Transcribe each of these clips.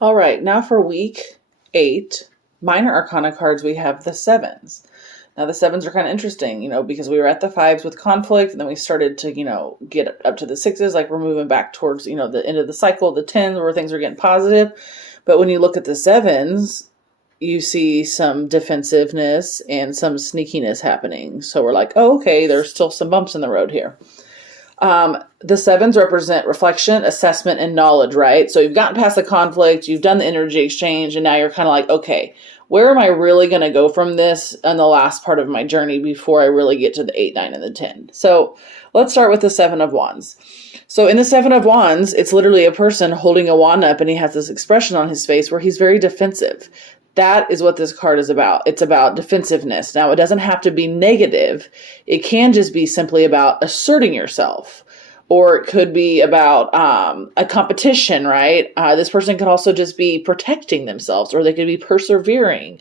All right, now for week 8, minor arcana cards, we have the sevens. Now the sevens are kind of interesting, because we were at the fives with conflict, and then we started to, get up to the sixes, like we're moving back towards, the end of the cycle, the tens, where things are getting positive. But when you look at the sevens, you see some defensiveness and some sneakiness happening. So we're like, oh, okay, there's still some bumps in the road here. The sevens represent reflection, assessment, and knowledge, right? So you've gotten past the conflict, you've done the energy exchange, and now you're kind of like, okay, where am I really going to go from this in the last part of my journey before I really get to the 8, 9, and the 10? So let's start with the Seven of Wands. So in the Seven of Wands, it's literally a person holding a wand up, and he has this expression on his face where he's very defensive. That is what this card is about. It's about defensiveness. Now, it doesn't have to be negative. It can just be simply about asserting yourself. Or it could be about a competition, right? This person could also just be protecting themselves, or they could be persevering.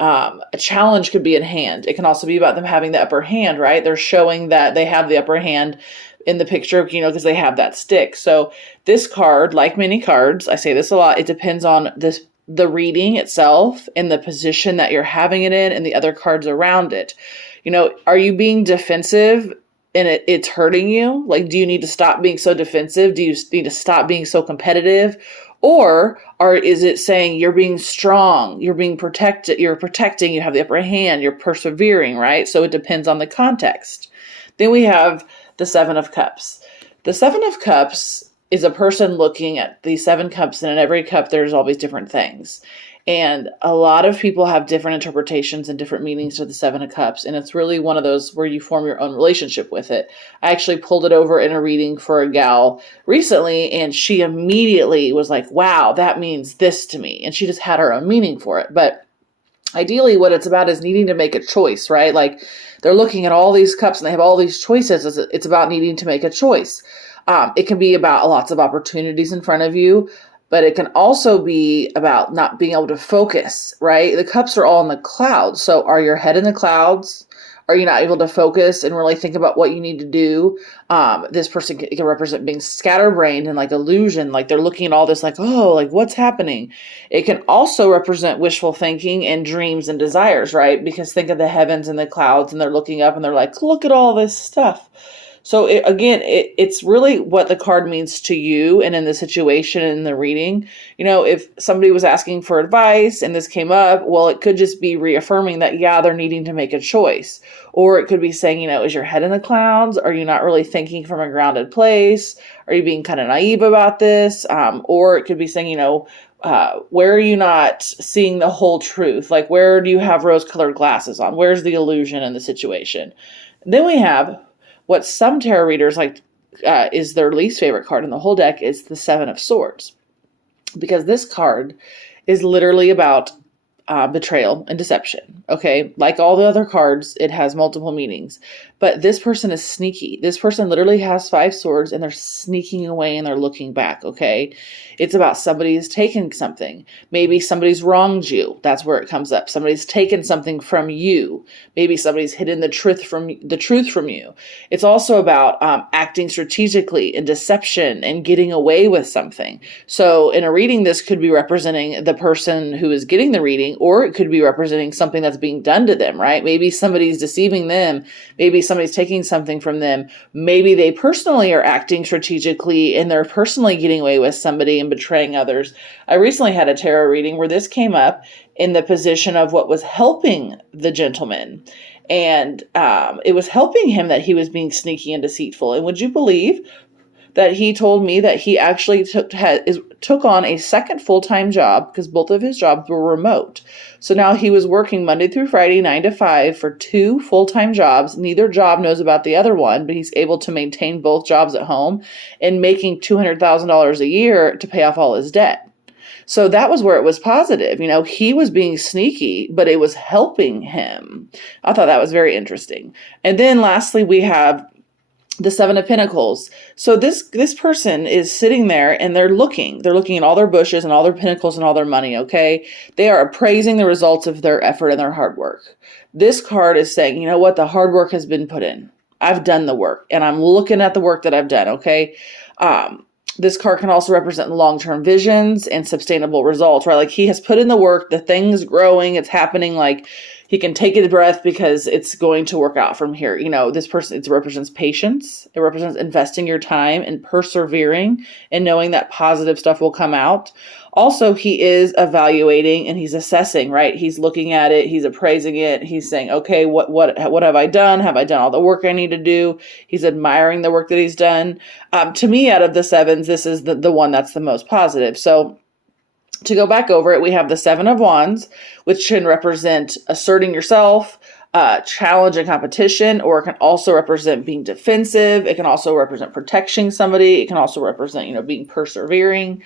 A challenge could be in hand. It can also be about them having the upper hand, right? They're showing that they have the upper hand in the picture, because they have that stick. So this card, like many cards, I say this a lot, it depends on the reading itself and the position that you're having it in and the other cards around it. Are you being defensive and it's hurting you? Like, do you need to stop being so defensive? Do you need to stop being so competitive? Or is it saying you're being strong, you're being protected, you're protecting, you have the upper hand, you're persevering, right? So it depends on the context. Then we have the Seven of Cups. The Seven of Cups is a person looking at these 7 cups, and in every cup there's all these different things. And a lot of people have different interpretations and different meanings to the 7 of Cups, and it's really one of those where you form your own relationship with it. I actually pulled it over in a reading for a gal recently, and she immediately was like, wow, that means this to me. And she just had her own meaning for it. But ideally, what it's about is needing to make a choice, right? Like, they're looking at all these cups and they have all these choices. It's about needing to make a choice. It can be about lots of opportunities in front of you, but it can also be about not being able to focus, right? The cups are all in the clouds. So are your head in the clouds? Are you not able to focus and really think about what you need to do? This person can represent being scatterbrained and like illusion, like they're looking at all this like, oh, like what's happening? It can also represent wishful thinking and dreams and desires, right? Because think of the heavens and the clouds, and they're looking up and they're like, look at all this stuff. So it's really what the card means to you and in the situation and in the reading. If somebody was asking for advice and this came up, well, it could just be reaffirming that, yeah, they're needing to make a choice. Or it could be saying, is your head in the clouds? Are you not really thinking from a grounded place? Are you being kind of naive about this? Or it could be saying, where are you not seeing the whole truth? Like, where do you have rose-colored glasses on? Where's the illusion in the situation? Then we have what some tarot readers like is their least favorite card in the whole deck is the Seven of Swords, because this card is literally about betrayal and deception. Okay, like all the other cards, it has multiple meanings, but this person is sneaky. This person literally has 5 swords and they're sneaking away and they're looking back. Okay, it's about somebody's taken something. Maybe somebody's wronged you. That's where it comes up. Somebody's taken something from you. Maybe somebody's hidden the truth from you. It's also about acting strategically in deception and getting away with something. So in a reading, this could be representing the person who is getting the reading, or it could be representing something that's being done to them, right? Maybe somebody's deceiving them. Maybe somebody's taking something from them. Maybe they personally are acting strategically and they're personally getting away with somebody and betraying others. I recently had a tarot reading where this came up in the position of what was helping the gentleman. And it was helping him that he was being sneaky and deceitful. And would you believe that he told me that he actually took on a second full-time job, because both of his jobs were remote. So now he was working Monday through Friday, 9 to 5 for 2 full-time jobs. Neither job knows about the other one, but he's able to maintain both jobs at home and making $200,000 a year to pay off all his debt. So that was where it was positive. He was being sneaky, but it was helping him. I thought that was very interesting. And then lastly, we have the Seven of Pentacles. So this person is sitting there and they're looking at all their bushes and all their pinnacles and all their money. Okay. They are appraising the results of their effort and their hard work. This card is saying, you know what? The hard work has been put in. I've done the work and I'm looking at the work that I've done. Okay. This card can also represent long-term visions and sustainable results, right? Like he has put in the work, the thing's growing, it's happening, like he can take a breath because it's going to work out from here. This person, it represents patience. It represents investing your time and persevering and knowing that positive stuff will come out. Also, he is evaluating and he's assessing, right? He's looking at it, he's appraising it, he's saying, okay, what have I done? Have I done all the work I need to do? He's admiring the work that he's done. To me, out of the sevens, this is the one that's the most positive. So to go back over it, we have the Seven of Wands, which can represent asserting yourself, challenge and competition, or it can also represent being defensive. It can also represent protecting somebody. It can also represent, being persevering.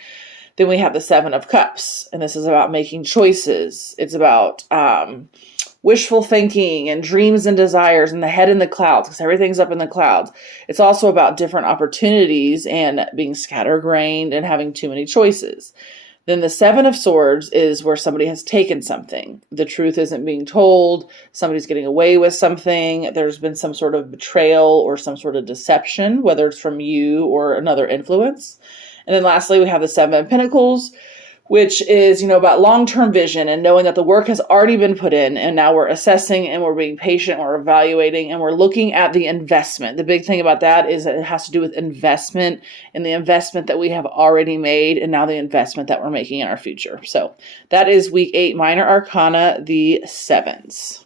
Then we have the Seven of Cups, and this is about making choices. It's about wishful thinking and dreams and desires and the head in the clouds, because everything's up in the clouds. It's also about different opportunities and being scatterbrained and having too many choices. Then the Seven of Swords is where somebody has taken something. The truth isn't being told. Somebody's getting away with something. There's been some sort of betrayal or some sort of deception, whether it's from you or another influence. And then lastly, we have the Seven of Pentacles, which is, about long-term vision and knowing that the work has already been put in, and now we're assessing and we're being patient, we're evaluating, and we're looking at the investment. The big thing about that is that it has to do with investment and the investment that we have already made, and now the investment that we're making in our future. So that is week 8 Minor Arcana, the sevens.